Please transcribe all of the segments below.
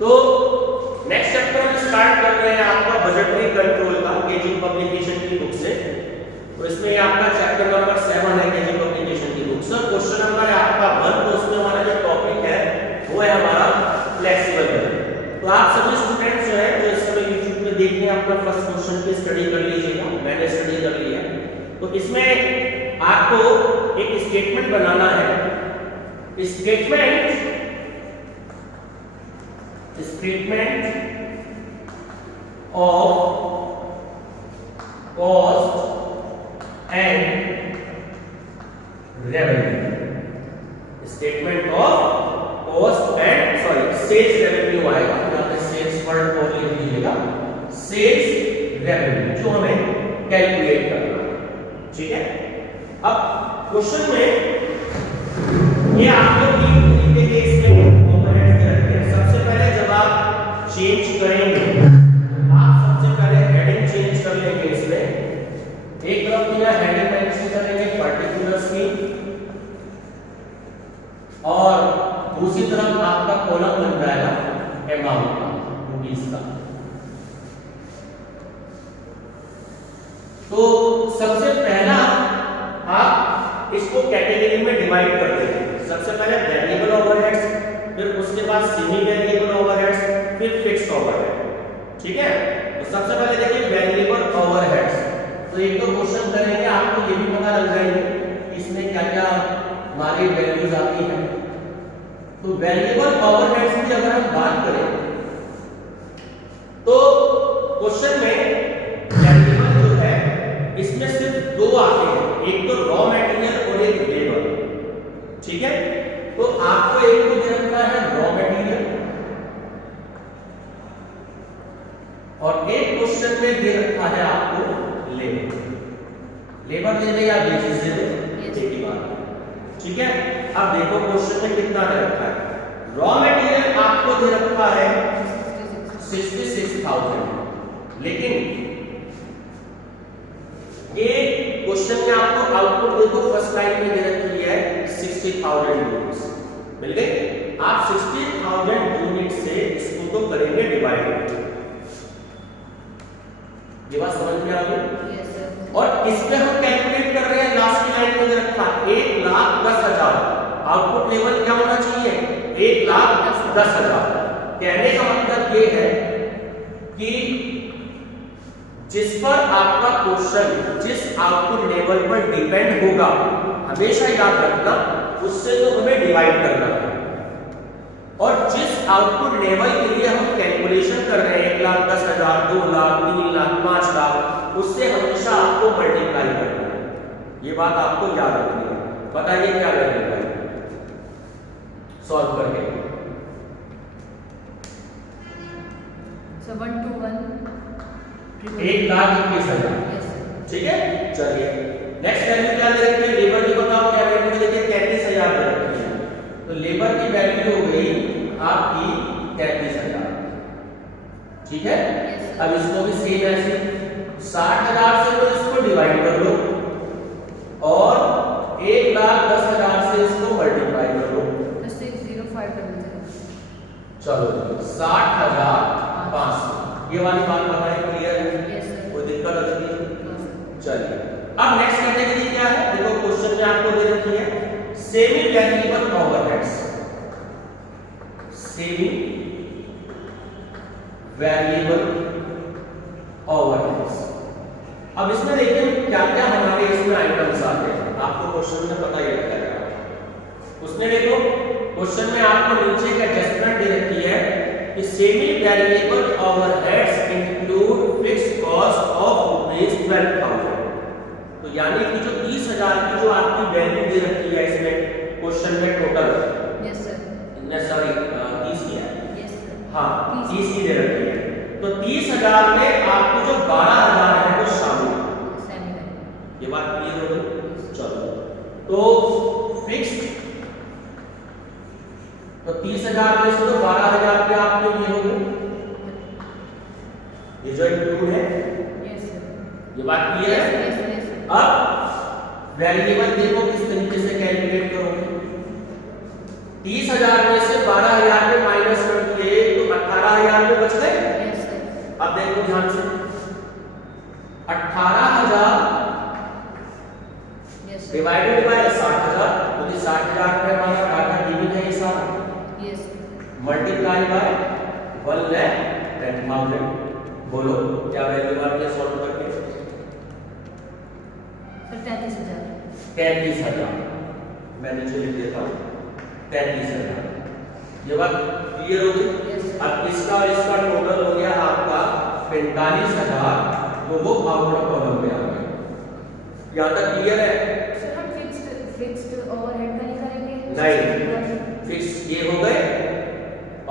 तो next chapter हम start कर रहे हैं आपका बजटरी कंट्रोल का केजी पब्लिकेशन की बुक से। तो इसमें आपका चैप्टर नंबर 7 है केजी पब्लिकेशन की बुक से। क्वेश्चन नंबर है आपका 1। तो उसमें हमारा जो टॉपिक है वो है हमारा फ्लेक्सिबल बजट। तो आप सभी स्टूडेंट्स जो है जो इस समय YouTube पे देख रहे हैं अपना फर्स्ट क्वेश्चन की स्टडी कर लीजिएगा। मैंने स्टडी कर ली है। तो इसमें आपको एक स्टेटमेंट बनाना है। Statement of cost and revenue. Statement of cost and sales revenue आएगा। यहाँ पे सेल्स वर्ड और लिख लीजिएगा। सेल्स रेवेन्यू जो हमें कैलकुलेट करना है, ठीक है। अब क्वेश्चन में ये आपको तीन तरीके के इसमें कंपोनेंट्स दे रखे हैं। सबसे पहले जब आप चेंज करेंगे, आप सबसे पहले हेडिंग चेंज कर लेंगे। इसमें एक तरफ दिया हेडिंग मेंशन करेंगे पर्टिकुलर्स की, और दूसरी तरफ आपका कॉलम बन जाएगा अमाउंट का, रुपीस का। तो सबसे पहला आप इसको कैटेगरी में डिवाइड कर देंगे। सबसे पहले वेरिएबल ओवरहेड्स, फिर उसके बाद सेमी वेरिएबल ओवरहेड्स, फिर फिक्स्ड ओवरहेड, ठीक है। तो सबसे पहले देखिए वेरिएबल ओवरहेड्स। तो एक तो क्वेश्चन करेंगे, आपको ये भी पता लग जाएगा इसमें क्या क्या हमारी वैल्यूज आती है। तो वेरिएबल ओवरहेड्स की अगर हम बात करें तो क्वेश्चन में वेरिएबल जो है इसमें सिर्फ दो आते हैं, एक तो रॉ मटेरियल और एक लेबर, ठीक है। तो आपको एक को दे रखा है रॉ मटेरियल, और एक क्वेश्चन में दे रखा है आपको लेबर। लेबर दे दे या वेजेस दे दे, एक ही बात, ठीक है। अब देखो क्वेश्चन में कितना दे रखा है। रॉ मटेरियल आपको दे रखा है 66,000, लेकिन एक क्वेश्चन में आपको आउटपुट देखो फर्स्ट लाइन में दे रखी है 60,000 यूनिट्स मिल गए। आप 60,000 यूनिट से इसको तो करेंगे डिवाइड। ये बात समझ में आ गई? Yes sir. और इसमें हम कैलकुलेट कर रहे हैं, लास्ट की लाइन में दे रखा 1,10,000। आउटपुट लेवल क्या होना चाहिए? 1,10,000। कहने का मतलब ये है कि जिस पर आपका क्वेश्चन जिस आउटपुट लेवल पर डिपेंड होगा, हमेशा याद रखना उससे तो हमें डिवाइड करना है। और जिस आउटपुट लेवल के लिए हम कैलकुलेशन कर रहे हैं 1,10,000, 2 लाख, 3 लाख, 5 लाख, उससे हमेशा आपको मल्टीप्लाई करना है। ये बात आपको याद रखनी है। बताइए क्या करना है सॉल्व करके। 1 to 1 1,21,000, ठीक है। चलिए नेक्स्ट वैल्यू क्या दे रखी है? लेबर की बताओ क्या वैल्यू देखिए 33,000 दे रखी है। तो लेबर की वैल्यू हो गई आपकी 33,000, ठीक है। अब इसको भी सेम ऐसे 60,000 से तो इसको डिवाइड कर लो, और 1,10,000 से इसको मल्टीप्लाई कर लो। 605 चलो 60,500। ये वाली बात बताएं, क्लियर है? कोई दिक्कत होती है? चलिए अब नेक्स्ट कैटेगरी क्या है? देखो क्वेश्चन में आपको दे रखी है semi variable overheads. Semi variable overheads. अब इसमें देखिए क्या क्या हमारे इसमें आइटम्स आते हैं, आपको क्वेश्चन में पता ही लगेगा। उसमें देखो क्वेश्चन में आपको नीचे एक एडजस्टमेंट दे रखी है कि semi variable overheads include fixed cost of ₹12,000। तो यानी कि जो 30,000 की जो आपकी वैल्यू दे रखी है इसमें क्वेश्चन में टोटल, यस सर, सॉरी 30 की है, यस सर, हाँ 30 की दे रखी है। तो 30,000 में आपको जो 12,000 है वो शामिल है। ये बात क्लियर हो गई? चलो तो फिक्स्ड, तो 30,000 में से तो 12,000 पे आपको ये हो गए, ये जो इंक्लूड है। यस सर, ये बात क्लियर है? अब वेरिएबल देखो किस तरीके से कैलकुलेट करोगे। 30,000 में से 12,000 पे माइनस कर दिए तो डिवाइडेड बाय 60,000, क्योंकि 60,000 पे हमारा डाटा गिवन है ये सारा, यस सर, मल्टीप्लाई बाय 1,10,000। बोलो क्या वैल्यू आ रही है सॉल्व करके? सर 33,000। 33,000। मैं नीचे लिख देता हूँ 33,000। ये बात क्लियर हो गई? Yes, sir. अब इसका और इसका टोटल हो गया आपका 45,000, तो वो आउटर कॉलम में आ गया। यहाँ तक क्लियर है? सर हम फिक्स्ड ओवरहेड का निकालेंगे? नहीं, फिक्स ये हो गए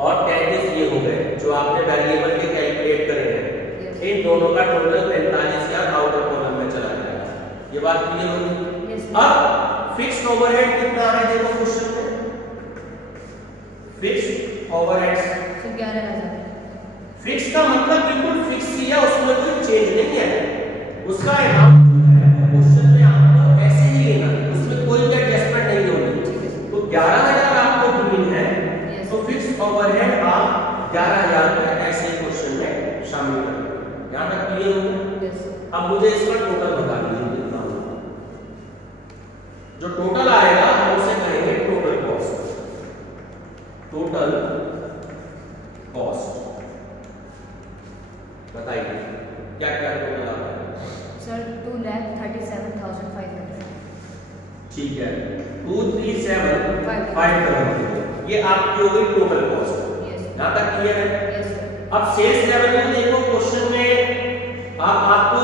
और 33 ये हो गए जो आपने वेरिएबल के कैलकुलेट करे हैं। Yes. इन दोनों का टोटल 45,000 आउटर कॉलम में चला जाएगा। ये बात क्लियर हो गई? Yes, sir. अब फिक्स्ड ओवरहेड कितना है देखो क्वेश्चन में। Fixed overheads, sir 11,000। फिक्स का मतलब बिल्कुल फिक्स किया, उसमें कोई चेंज नहीं है। उसका अमाउंट जो है क्वेश्चन में आपको ऐसे ही लेना है, उसमें कोई भी एडजस्टमेंट नहीं होगी। तो 11,000 आपको गिवन है, Yes. तो फिक्स ओवरहेड आप 11,000 में ऐसे क्वेश्चन में शामिल करें। यहां तक क्लियर हो गया? Yes sir. अब मुझे इसका टोटल बता दीजिए कितना होगा। जो टोटल आएगा हम उसे कहेंगे टोटल कॉस्ट। टोटल कॉस्ट बताइए क्या क्या टोटल आता है? सर 2,37,500। ठीक है, 237,500 ये आपकी हो गई टोटल कॉस्ट। यस यहां तक क्लियर है? Yes sir. अब सेल्स रेवेन्यू देखो क्वेश्चन में आपको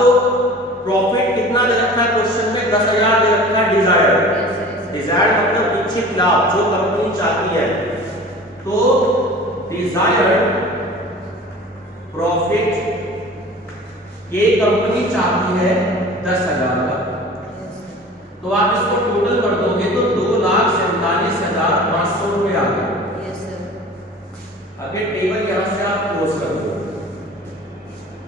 प्रॉफिट कितना दे रखा है क्वेश्चन में? 10,000 दे रखा है डिजायर्ड। Yes sir. डिजायर्ड मतलब इच्छित लाभ जो कंपनी चाहती है। तो डिजायर्ड प्रॉफिट ये कंपनी चाहती है 10,000 का, तो आप इसको टोटल कर दोगे तो 2,47,500 रुपए आ गए। Yes sir. आगे टेबल यहां से आप क्लोज कर दो।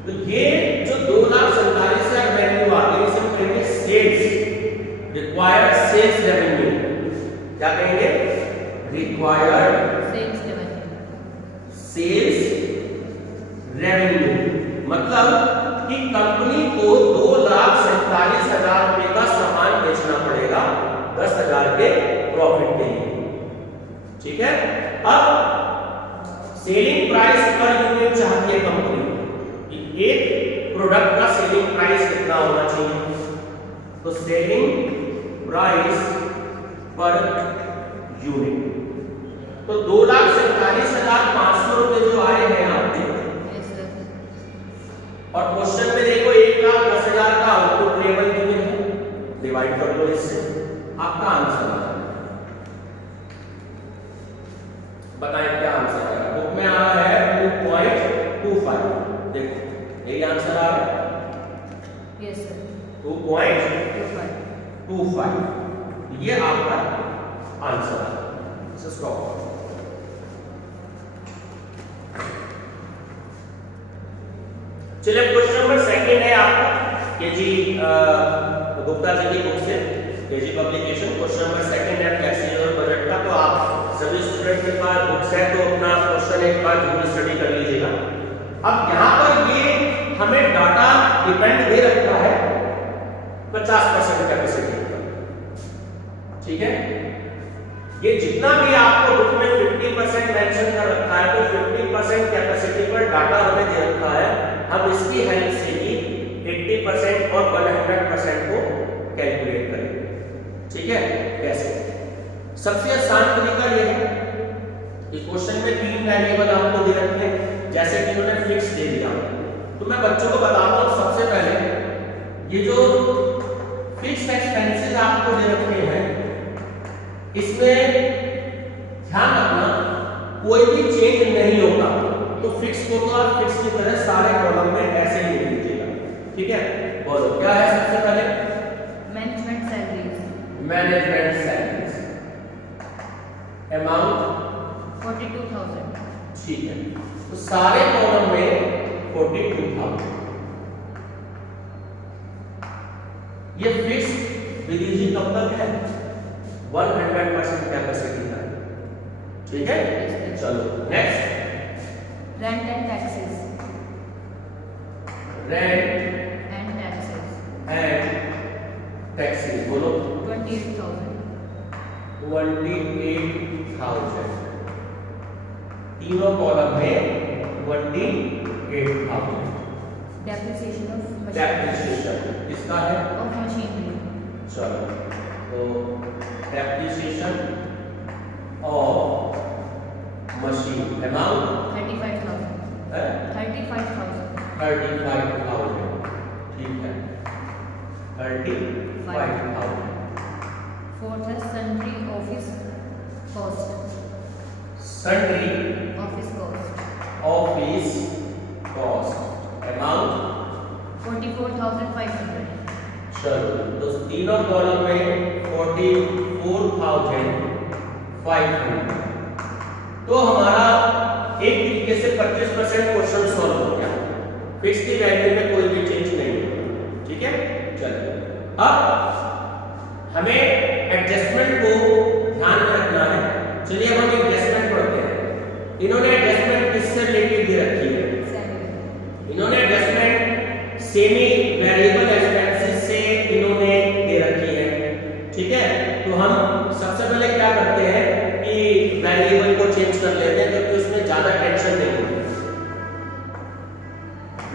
तो ये जो 2,47,000 वैल्यू आ गई, इसे हम कहेंगे सेल्स, रिक्वायर्ड सेल्स रेवेन्यू। क्या कहेंगे? रिक्वायर्ड सेल्स रेवेन्यू, मतलब कि कंपनी को 2,47,000 रुपए का सामान बेचना पड़ेगा 10,000 के प्रॉफिट के लिए। ठीक है, अब सेलिंग प्राइस पर यूनिट चाहती है कंपनी कि एक प्रोडक्ट का सेलिंग प्राइस कितना होना चाहिए। तो सेलिंग प्राइस पर यूनिट तो 2,47,500 रुपए जो आए हैं आपके, और क्वेश्चन में देखो 1,10,000 का आउटपुट लेवल गिवन है, डिवाइड कर लो इससे, आपका आंसर आ जाएगा। बताएं क्या आंसर आएगा? बुक में आ रहा है 2.25। देखो यही आंसर आ रहा है। Yes sir. 2.25 ये आपका आंसर है। स्टॉप। चलिए क्वेश्चन नंबर सेकंड है आपका केजी गुप्ता जी की बुक से, KG publication. Question number second है फ्लेक्सिबल और बजट का। तो आप सभी स्टूडेंट के पास बुक्स है तो अपना क्वेश्चन एक बार जरूर स्टडी कर लीजिएगा। अब यहाँ पर ये हमें डाटा डिपेंड दे रखा है 50% कैपेसिटी पर। ठीक है, ये जितना भी आपको बुक में 50% मेंशन कर रखा है, तो 50% कैपेसिटी पर डाटा हमें दे रखा है। हम इसकी हेल्प से ही 80% और 100% को कैलकुलेट करेंगे। ठीक है, कैसे? सबसे आसान तरीका यह है कि क्वेश्चन में 3 वेरिएबल आपको दे रखे हैं, जैसे कि इन्होंने फिक्स दे दिया, तो मैं बच्चों को बताता हूं। सबसे पहले ये जो फिक्स एक्सपेंसेस आपको दे रखे हैं, इसमें ध्यान रखना कोई भी चेंज नहीं होगा। तो फिक्स को तो आप फिक्स की तरह सारे कॉलम में ऐसे ही लिख लीजिएगा। ठीक है, बोलो क्या है सबसे पहले? Management salaries. Management salaries amount 42,000। ठीक है, तो सारे कॉलम में 42,000। ये फिक्स विधि जी कब तक है? 100% कैपेसिटी है। ठीक है, चलो next. Rent and taxes. Rent and taxes and taxes बोलो। 20,000। 28,000 तीनों कॉलम में 28,000। डेप्रिसिएशन ऑफ डेप्रिसिएशन किसका है? Of machinery. चलो तो डेप्रिसिएशन ऑफ मशीन अमाउंट 35,000। 35,000। 35,000 ठीक है 35,000। फोर्थ है sundry office cost. Sundry office cost amount 44,500। चलो तो तीनों कॉलम में 44,500। तो हमारा एक तरीके से 25% क्वेश्चन सॉल्व हो गया। फिक्स की वैल्यू में कोई भी चेंज नहीं होगा। ठीक है चलिए अब हमें एडजस्टमेंट को ध्यान में रखना है। चलिए अब हम एडजस्टमेंट पढ़ते हैं। इन्होंने एडजस्टमेंट किससे रिलेटेड दे रखी है? इन्होंने एडजस्टमेंट सेमी वेरिएबल एक्सपेंसेस से इन्होंने दे रखी है। ठीक है तो हम सबसे पहले क्या करते हैं कि वेरिएबल को चेंज कर लेते हैं क्योंकि उसमें ज्यादा टेंशन नहीं होती।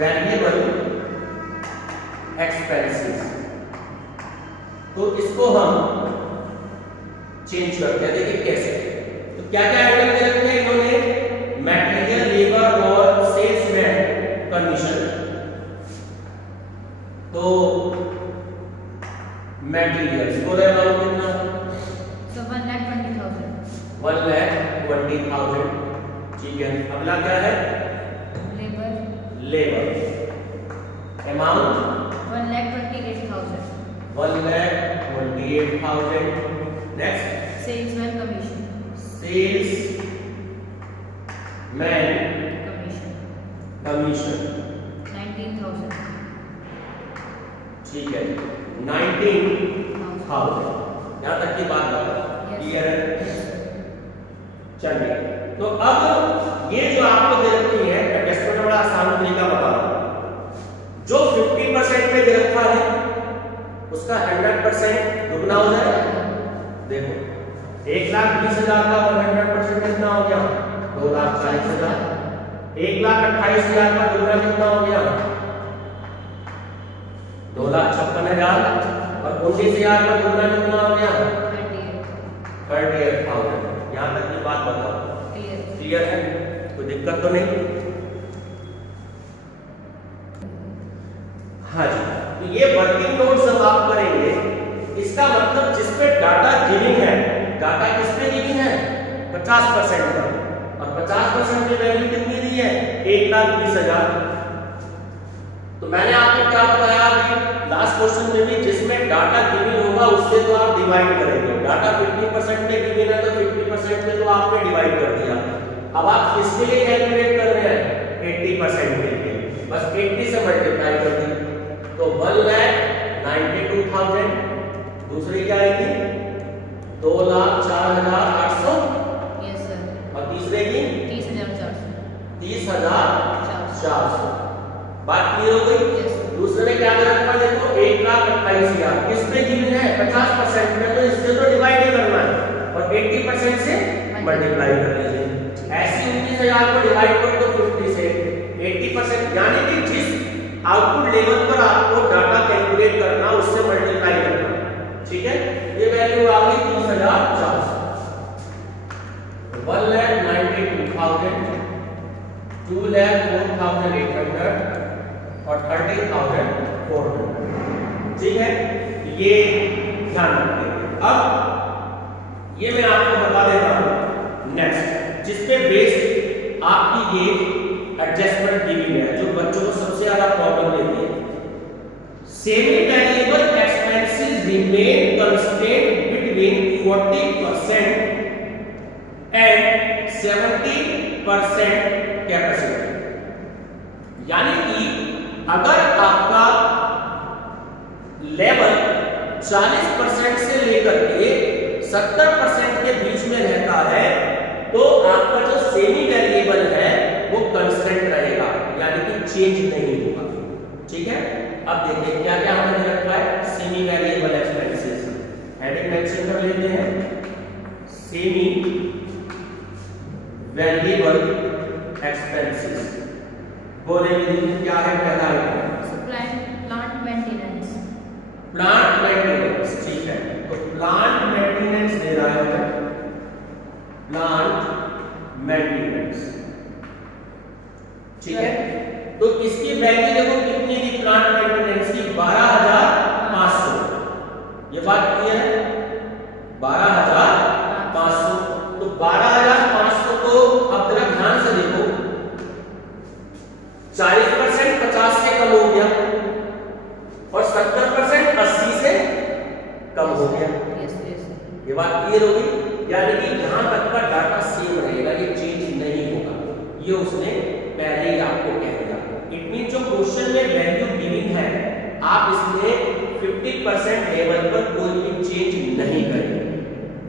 वेरिएबल एक्सपेंसेस तो इसको हम चेंज करते हैं। देखिए कैसे। तो क्या क्या आइटम दे रखे हैं इन्होंने? मटेरियल, लेबर और सेल्समैन कमीशन। तो मटेरियल्स को अमाउंट कितना? 1,20,000। 1,20,000 ठीक है। अगला क्या है? Labour amount 1,28,000। 1,28,000। Next salesman commission commission 19,000। ठीक है 19,000। यहाँ तक की बात क्लियर है? चलिए तो अब ये जो आपको दे रखी है एडजस्टमेंट बड़ा आसान तरीका बता रहा हूं। जो 50% में दे रखा है उसका 100% दुगना हो जाएगा। देखो 1,20,000 का 100% कितना हो गया? 2,40,000। 1,28,000 का दुगना कितना हो गया? 2,56,000। और 19,000 का दुगना कितना हो गया? 38,000। यहाँ तक की बात बताओ क्लियर है? कोई दिक्कत तो नहीं? हाँ जी तो ये वर्किंग नोट जब आप करेंगे इसका मतलब जिसपे डाटा गिविंग है, डाटा किस पे गिविंग है? 50% पर। और 50% की वैल्यू कितनी दी है? 1,20,000। तो मैंने आपको क्या बताया अभी लास्ट क्वेश्चन में भी, जिसमें डाटा गिविंग होगा उससे तो आप डिवाइड करेंगे। डाटा 50% में गिविंग है तो 50% में तो आपने डिवाइड कर दिया। अब आप किसके लिए कैलकुलेट कर रहे हैं? 80% के लिए। बस 80 से मल्टीप्लाई कर दी तो 1,92,000। दूसरी क्या आएगी? 2,04,800। Yes sir. और तीसरे की 30,400। 30,400। बात क्लियर हो गई? यस। दूसरे ने क्या कर रखा है? देखो 1,28,000 किस पे गिवन है? 50% में, तो इससे तो डिवाइड ही करना है और 80% से मल्टीप्लाई कर लीजिए। ऐसे 19,000 को डिवाइड कर दो 50 से 80%, यानी कि जिस आउटपुट लेवल पर आपको डाटा कैलकुलेट करना उससे मल्टीप्लाई करना। ठीक है ये वैल्यू आ गई 30,400। 1,92,000, 2,04,800 और 30,400। ठीक है ये ध्यान रखिए। अब ये मैं आपको बता देता हूं नेक्स्ट, जिसपे बेस्ड आपकी ये एडजस्टमेंट गिवन है जो बच्चों को सबसे ज्यादा प्रॉब्लम देती है। Semi variable expenses remain constant between 40% and 70% capacity. यानी कि अगर आपका लेवल 40% से लेकर के 70% के बीच में रहता है तो आपका जो सेमी वेरिएबल है वो कांस्टेंट रहेगा, यानी कि चेंज नहीं होगा। ठीक है अब देखिए क्या क्या हमने रखा है? Semi variable expenses heading mention कर लेते हैं, सेमी वेरिएबल एक्सपेंसेस। बोले क्या है पहला item? Plant maintenance. Plant maintenance, ठीक है। तो प्लांट मेंटेनेंस दे रहा है, प्लांट मेंटेनेंस, ठीक है। तो इसकी वैल्यू देखो कितनी थी प्लांट मेंटेनेंस की? 12,500। ये बात क्लियर है? 12,500। तो 12,500 को अब जरा ध्यान से देखो, 40% 50 से कम हो गया और 70% 80 से कम हो गया। ये बात क्लियर होगी, यानी कि यहां तक का डाटा सेम रहेगा, ये चेंज नहीं होगा। ये उसने पहले ही आपको कह दिया। इट मीन जो क्वेश्चन में वैल्यू गिविंग है, आप इसमें 50% लेवल पर कोई भी चेंज नहीं करेंगे।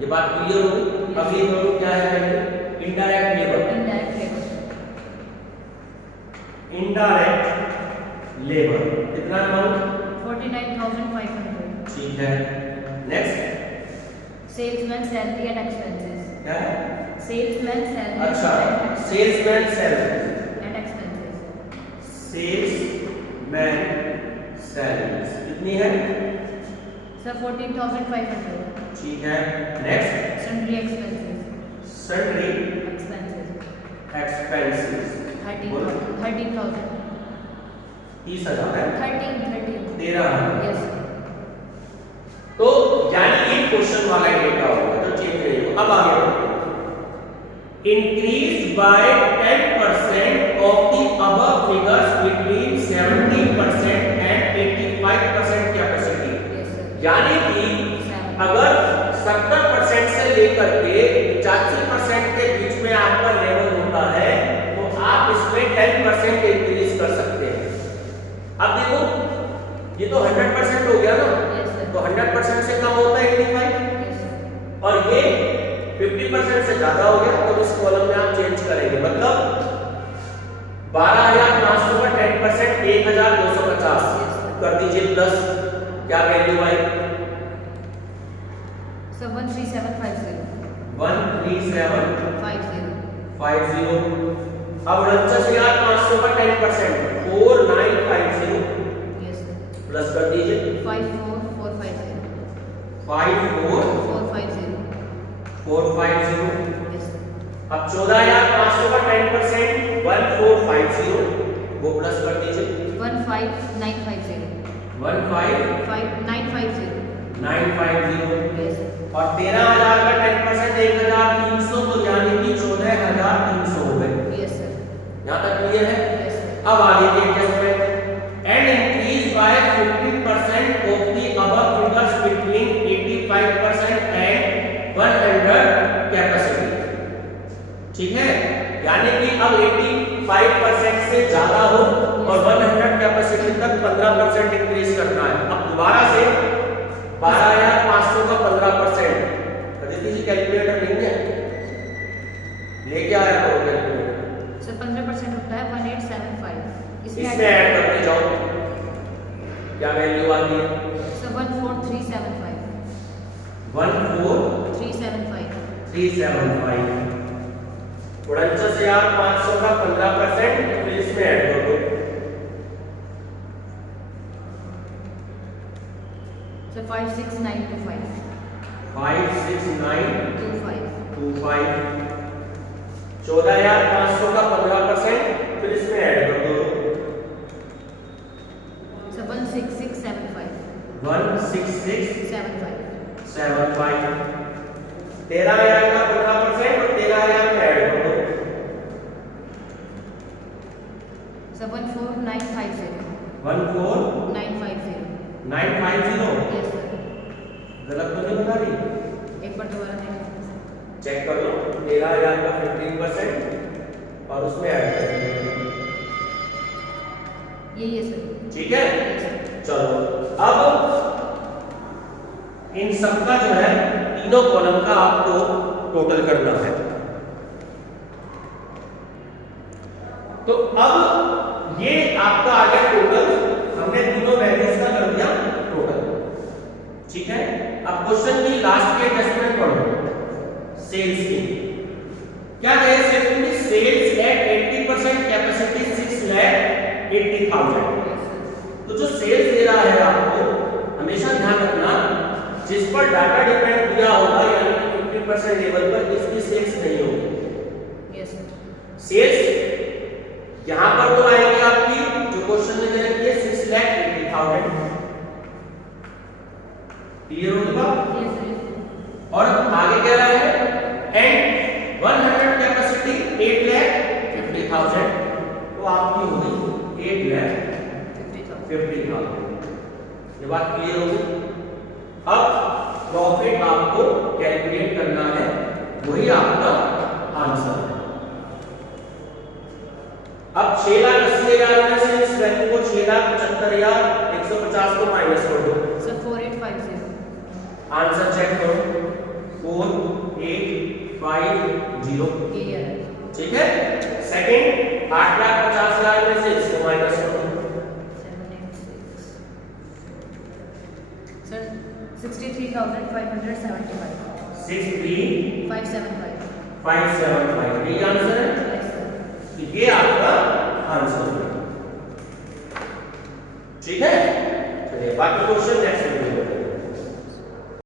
ये बात क्लियर होगी। अब ये दोनों क्या है value? Indirect labour, indirect labour कितना अमाउंट? 49,500। ठीक है। Next salesman salary and expenses. क्या है? Salesman salary. अच्छा, salesman salary and expenses. Salesman salary कितनी है? सर 14,500। ठीक है। Next sundry expenses. Sundry expenses expenses 13,000। 30,000 है। 13,000। यस। तो यानी एक क्वेश्चन वाला ही डेटा होगा तो चेंज नहीं होगा। अब आगे बढ़ते हैं। Increase by 10% of the above figures between 70% and 85% capacity. यानी कि अगर 70% से लेकर के 85% के बीच में आपका लेवल होता है तो आप इसमें 10% इंक्रीज कर सकते हैं। अब देखो ये तो 100% हो गया ना, तो 100% से कम होता है 85 और ये 50% से ज्यादा हो गया, तो इस कॉलम में आप चेंज करेंगे। मतलब 12,500 का 10% 1,250 कर दीजिए प्लस क्या वैल्यू आई? 13750। 13750। अब 49,500 का 10% 4,950 प्लस कर दीजिए 54,450। 54,450। 450। अब 14,500 का 10% 1,450 वो प्लस कर दीजिए 15,950। 15,950 यस। और 13,000 का 10% 1,300, तो यानी कि 14,300 हो गए। Yes sir. यहाँ तक क्लियर है? Yes sir. अब आगे के adjustment and increase by 50% of the above figures between 85% and 100 capacity. ठीक है, यानी कि अब 85% से ज्यादा हो और 100 कैपेसिटी तक 15% इंक्रीज करना है। अब दोबारा से 12,500 का 15%। अदिति जी कैलकुलेटर नहीं है? लेके आया करो कैलकुलेटर। सर 15% होता है 1875। इसमें ऐड करते जाओ, क्या वैल्यू आती है? सर 14375। 14375। 375। 49,500 का 15%, फिर इसमें ऐड कर दो। सर 56925। 56925। 14,500 का 15%, फिर इसमें ऐड कर दो। सर 16675। 16675। 75। 13,000 का 15% और 13,000 में ऐड कर दो। सर 14950। 14950। 950। Yes sir. गलत तो नहीं बता रही? एक बार दोबारा देख चेक कर लो। 13,000 का 15% और उसमें ऐड कर दो। यही है सर। ठीक है, चलो अब इन सबका जो है तीनों कॉलम का आपको टोटल करना है। तो अब ये आपका आ गया टोटल, हमने तीनों वैल्यूज का कर दिया टोटल। ठीक है, अब क्वेश्चन की लास्ट के टेस्टमेंट पढ़ो, सेल्स की क्या कहे, सेल्स एट 80% कैपेसिटी 6,80,000। तो जो सेल्स दे रहा है आपको, हमेशा ध्यान रखना जिस पर डाटा डिपेंड दिया होगा यानी कि 50% लेवल पर इसकी सेल्स नहीं होगी। Yes sir. सेल्स यहां पर तो आएगी आपकी, जो क्वेश्चन में दे रखी है 6,80,000। क्लियर होगी बात? Yes sir. और आगे कह रहा है एंड 100 कैपेसिटी 8,50,000, तो आपकी हो गई 8,50,000। ये बात क्लियर होगी। अब प्रॉफिट आपको कैलकुलेट करना है, वही आपका आंसर है। अब 6,80,000 में से इस वैल्यू को 6,75,150 को माइनस कर दो। सर 4850। आंसर चेक करो, 4850। ठीक है। सेकंड 8,50,000 में से इसको माइनस करो। 786 सर 63,575। 63,575 ये आंसर है। Yes sir. ये आपका आंसर है। ठीक है, चलिए बाकी क्वेश्चन